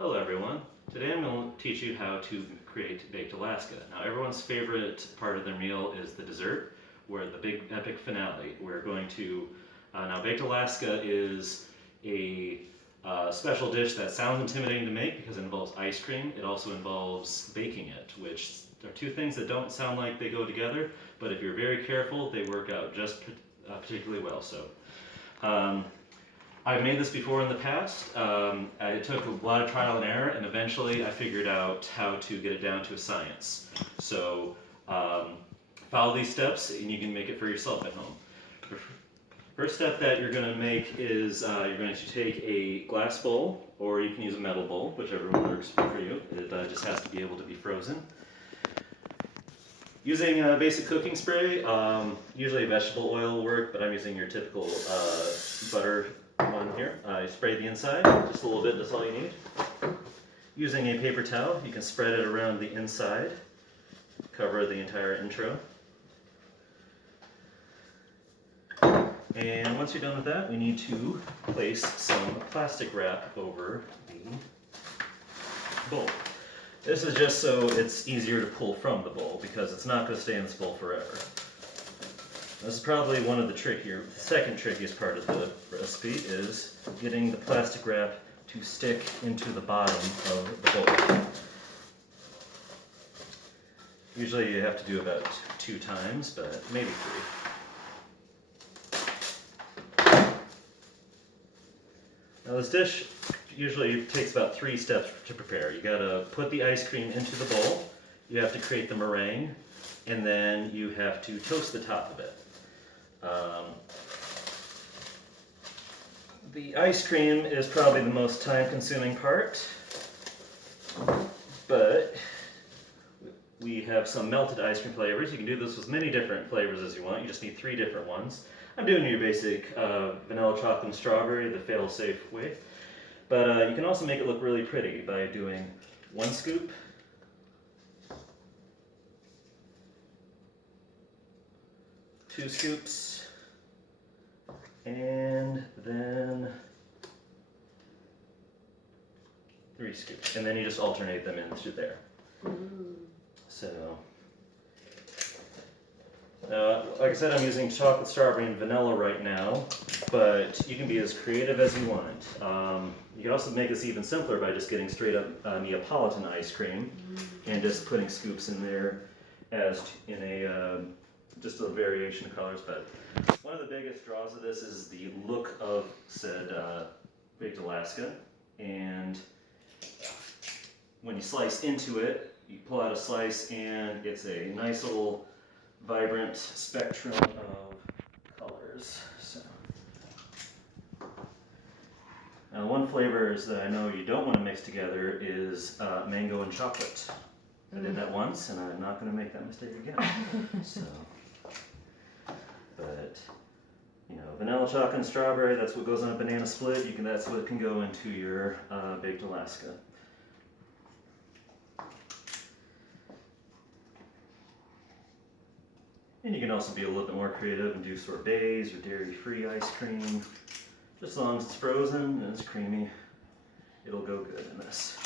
Hello everyone. Today I'm going to teach you how to create Baked Alaska. Now everyone's favorite part of their meal is the dessert, where the big epic finale. We're going to, now Baked Alaska is a special dish that sounds intimidating to make because it involves ice cream. It also involves baking it, which are two things that don't sound like they go together, but if you're very careful, they work out just particularly well. Um, I've made this before in the past. It took a lot of trial and error, and eventually I figured out how to get it down to a science. So follow these steps, and you can make it for yourself at home. First step that you're going to make is you're going to take a glass bowl, or you can use a metal bowl, whichever one works for you. It just has to be able to be frozen. Using basic cooking spray, usually vegetable oil will work, but I'm using your typical butter one here. I spray the inside, just a little bit, that's all you need. Using a paper towel, you can spread it around the inside, cover the entire intro. And once you're done with that, we need to place some plastic wrap over the bowl. This is just so it's easier to pull from the bowl because it's not going to stay in this bowl forever. This is probably one of the second trickiest part of the recipe is getting the plastic wrap to stick into the bottom of the bowl. Usually you have to do about 2 times, but maybe 3. Now this dish usually takes about 3 steps to prepare. You gotta put the ice cream into the bowl, you have to create the meringue, and then you have to toast the top of it. The ice cream is probably the most time-consuming part, but we have some melted ice cream flavors. You can do this with many different flavors as you want. You just need 3 different ones. I'm doing your basic vanilla chocolate and strawberry, the fail-safe way. But you can also make it look really pretty by doing 1 scoop, 2 scoops, and then 3 scoops. And then you just alternate them into there. So, like I said, I'm using chocolate, strawberry, and vanilla right now, but you can be as creative as you want. You can also make this even simpler by just getting straight up Neapolitan ice cream and just putting scoops in there as in a just a variation of colors. But one of the biggest draws of this is the look of said Baked Alaska, and when you slice into it, you pull out a slice and it's a nice little vibrant spectrum of colors. So, now one flavors that I know you don't want to mix together is mango and chocolate. I did that once, and I'm not going to make that mistake again. So, but you know, vanilla chocolate and strawberry, that's what goes on a banana split. That's what can go into your Baked Alaska. And you can also be a little bit more creative and do sorbets or dairy-free ice cream. Just as long as it's frozen and it's creamy, it'll go good in this.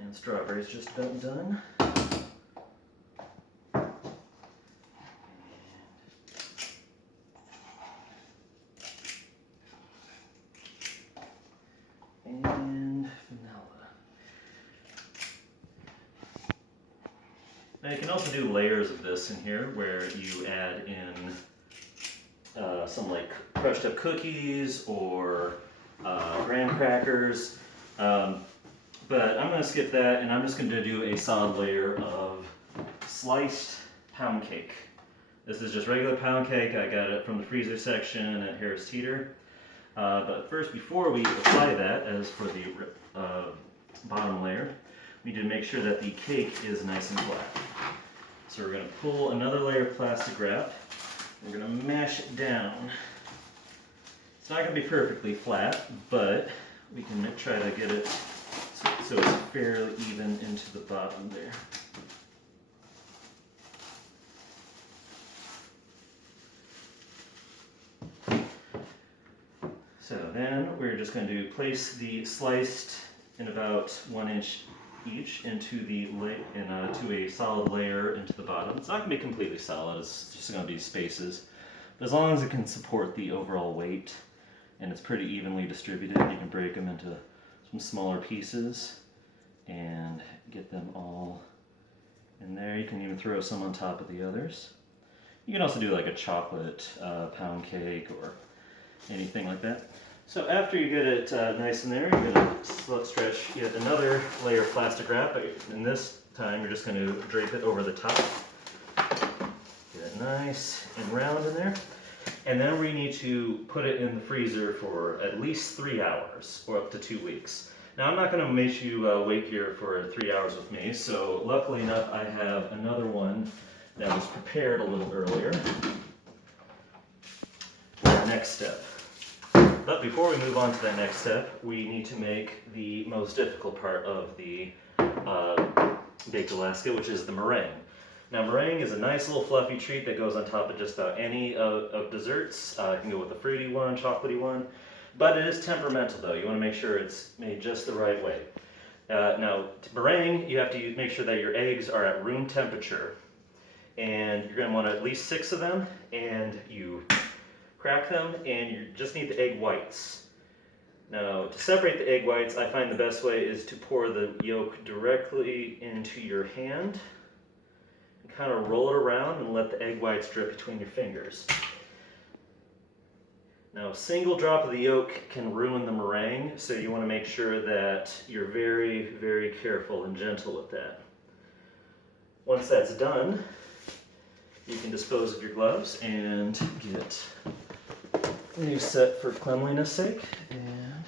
And strawberries just about done. And vanilla. Now you can also do layers of this in here where you add in some like crushed up cookies or graham crackers. But I'm going to skip that, and I'm just going to do a solid layer of sliced pound cake. This is just regular pound cake. I got it from the freezer section at Harris Teeter. But first, before we apply that, as for the bottom layer, we need to make sure that the cake is nice and flat. So we're going to pull another layer of plastic wrap. We're going to mash it down. It's not going to be perfectly flat, but we can try to get it so it's fairly even into the bottom there. So Then we're just going to place the sliced in about 1 inch each into to a solid layer into the bottom. It's not going to be completely solid, it's just going to be spaces. But as long as it can support the overall weight and it's pretty evenly distributed, you can break them into some smaller pieces and get them all in there. You can even throw some on top of the others. You can also do like a chocolate pound cake or anything like that. So after you get it nice in there, you're going to stretch yet another layer of plastic wrap, and this time you're just going to drape it over the top. Get it nice and round in there. And then we need to put it in the freezer for at least 3 hours or up to 2 weeks. Now I'm not going to make you wait here for 3 hours with me, so luckily enough I have another one that was prepared a little earlier for the next step. But before we move on to that next step, we need to make the most difficult part of the baked Alaska, which is the meringue. Now meringue is a nice little fluffy treat that goes on top of just about any of desserts. It can go with a fruity one, chocolatey one, but it is temperamental though. You want to make sure it's made just the right way. Now meringue, you have to make sure that your eggs are at room temperature, and you're going to want at least 6 of them, and you crack them, and you just need the egg whites. Now, to separate the egg whites, I find the best way is to pour the yolk directly into your hand and kind of roll it around and let the egg whites drip between your fingers. Now, a single drop of the yolk can ruin the meringue, so you want to make sure that you're very, very careful and gentle with that. Once that's done, you can dispose of your gloves and get a new set for cleanliness sake. And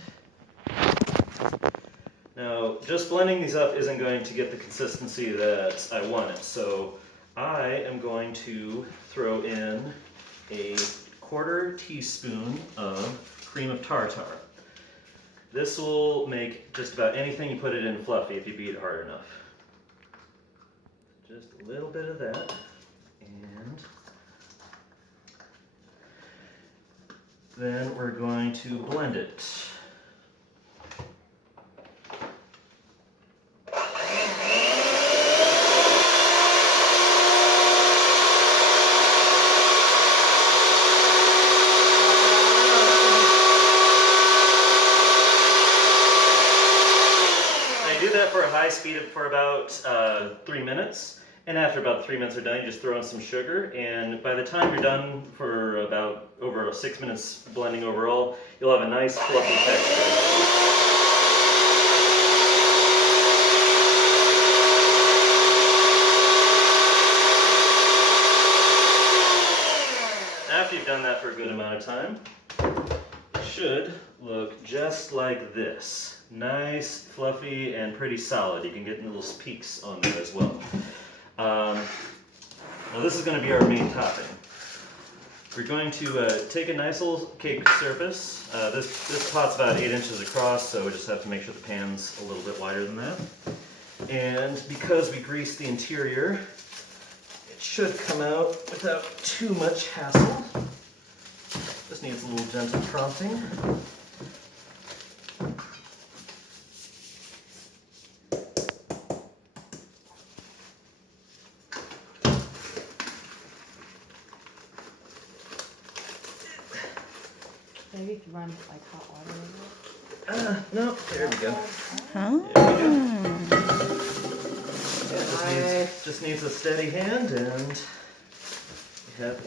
now, just blending these up isn't going to get the consistency that I wanted, so I am going to throw in a 1/4 teaspoon of cream of tartar. This will make just about anything you put it in fluffy if you beat it hard enough. Just a little bit of that, and then we're going to blend it. For a high speed for about 3 minutes, and after about 3 minutes are done, you just throw in some sugar, and by the time you're done for about over 6 minutes blending overall, you'll have a nice fluffy texture. After you've done that for a good amount of time, it should look just like this. Nice, fluffy, and pretty solid. You can get little peaks on there as well. Now this is going to be our main topping. We're going to take a nice little cake surface. This pot's about 8 inches across, so we just have to make sure the pan's a little bit wider than that. And because we greased the interior, it should come out without too much hassle. Just needs a little gentle prompting. Maybe if you run like hot water over it. No, there we go. Oh. There we go. Yeah, just needs a steady hand, and you have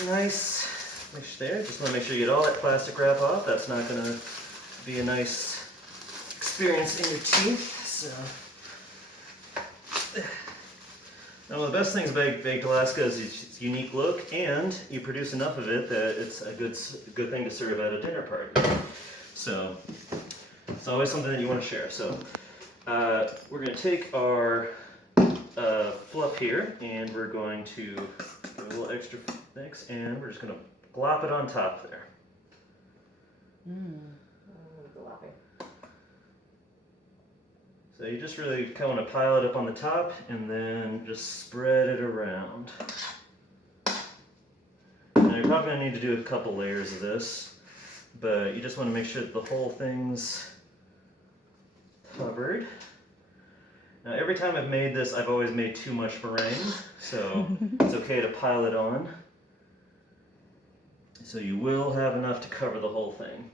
a nice mix there. Just want to make sure you get all that plastic wrap off. That's not going to be a nice experience in your teeth. So. Now, one of the best things about Baked Alaska is its unique look, and you produce enough of it that it's a good thing to serve at a dinner party. So, it's always something that you want to share. So, we're going to take our fluff here, and we're going to give it a little extra mix, and we're just going to glop it on top there. Glopping. So you just really kind of want to pile it up on the top and then just spread it around. Now you're probably going to need to do a couple layers of this. but you just want to make sure that the whole thing's covered. Now every time I've made this, I've always made too much meringue, so it's okay to pile it on. So you will have enough to cover the whole thing.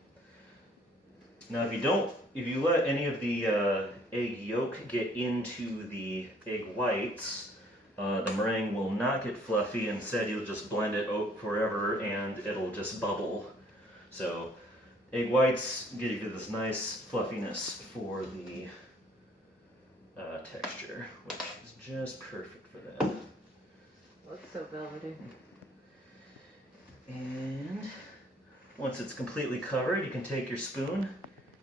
Now if you let any of the egg yolk get into the egg whites, the meringue will not get fluffy. Instead, you'll just blend it out forever and it'll just bubble. So egg whites give you this nice fluffiness for the texture, which is just perfect for that. Looks so velvety. And once it's completely covered, you can take your spoon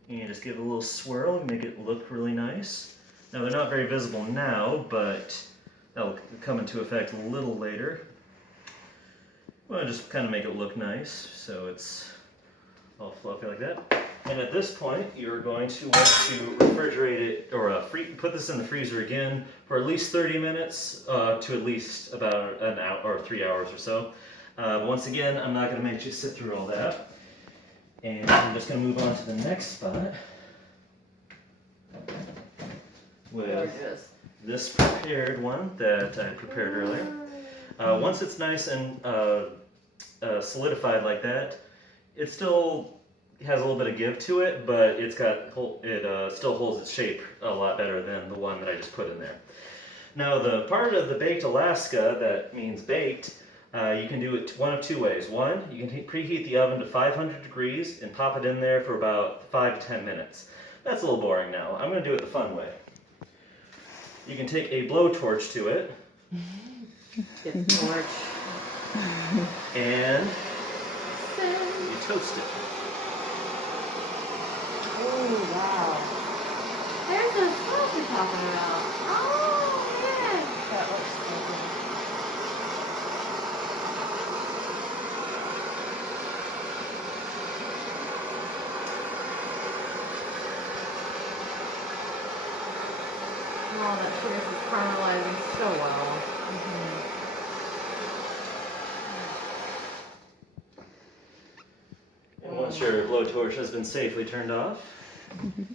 and just give it a little swirl and make it look really nice. Now they're not very visible now, but that'll come into effect a little later. Well, just kind of make it look nice so it's all fluffy like that. And at this point, you're going to want to refrigerate it, or put this in the freezer again for at least 30 minutes to at least about an hour or 3 hours or so. Once again, I'm not going to make you sit through all that. And I'm just going to move on to the next spot with Gorgeous. this prepared one that I prepared earlier. Once it's nice and solidified like that, it still has a little bit of give to it, but it still holds its shape a lot better than the one that I just put in there. Now the part of the baked Alaska that means baked, you can do it one of two ways. One, you can preheat the oven to 500 degrees and pop it in there for about 5 to 10 minutes. That's a little boring now. I'm going to do it the fun way. You can take a blowtorch to it. Get the torch. And you toast it. Oh, wow. There's the sauce you're talking about. Oh, yeah. That looks so good. Oh, that sugar is caramelizing so well. And once your blowtorch has been safely turned off,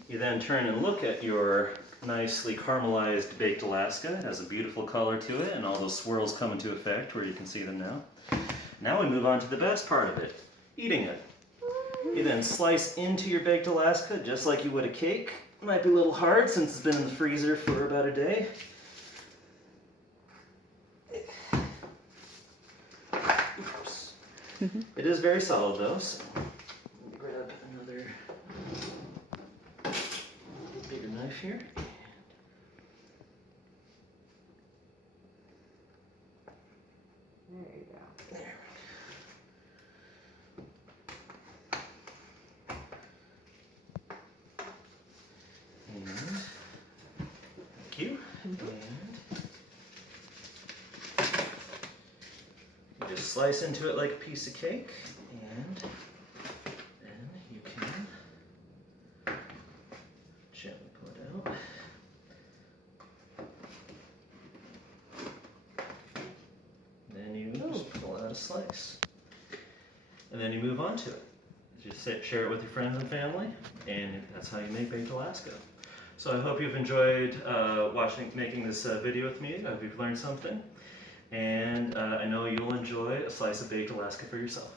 you then turn and look at your nicely caramelized baked Alaska. It has a beautiful color to it, and all those swirls come into effect where you can see them now. Now we move on to the best part of it, eating it. You then slice into your baked Alaska just like you would a cake. It might be a little hard since it's been in the freezer for about a day. Oops. It is very solid though, so let me grab another bigger knife here. There you go. There. And thank you. And you just slice into it like a piece of cake, and then you can gently pull it out. Then you just pull out a slice. And then you move on to it. Just share it with your friends and family, and that's how you make baked Alaska. So I hope you've enjoyed making this video with me. I hope you've learned something. And I know you'll enjoy a slice of baked Alaska for yourself.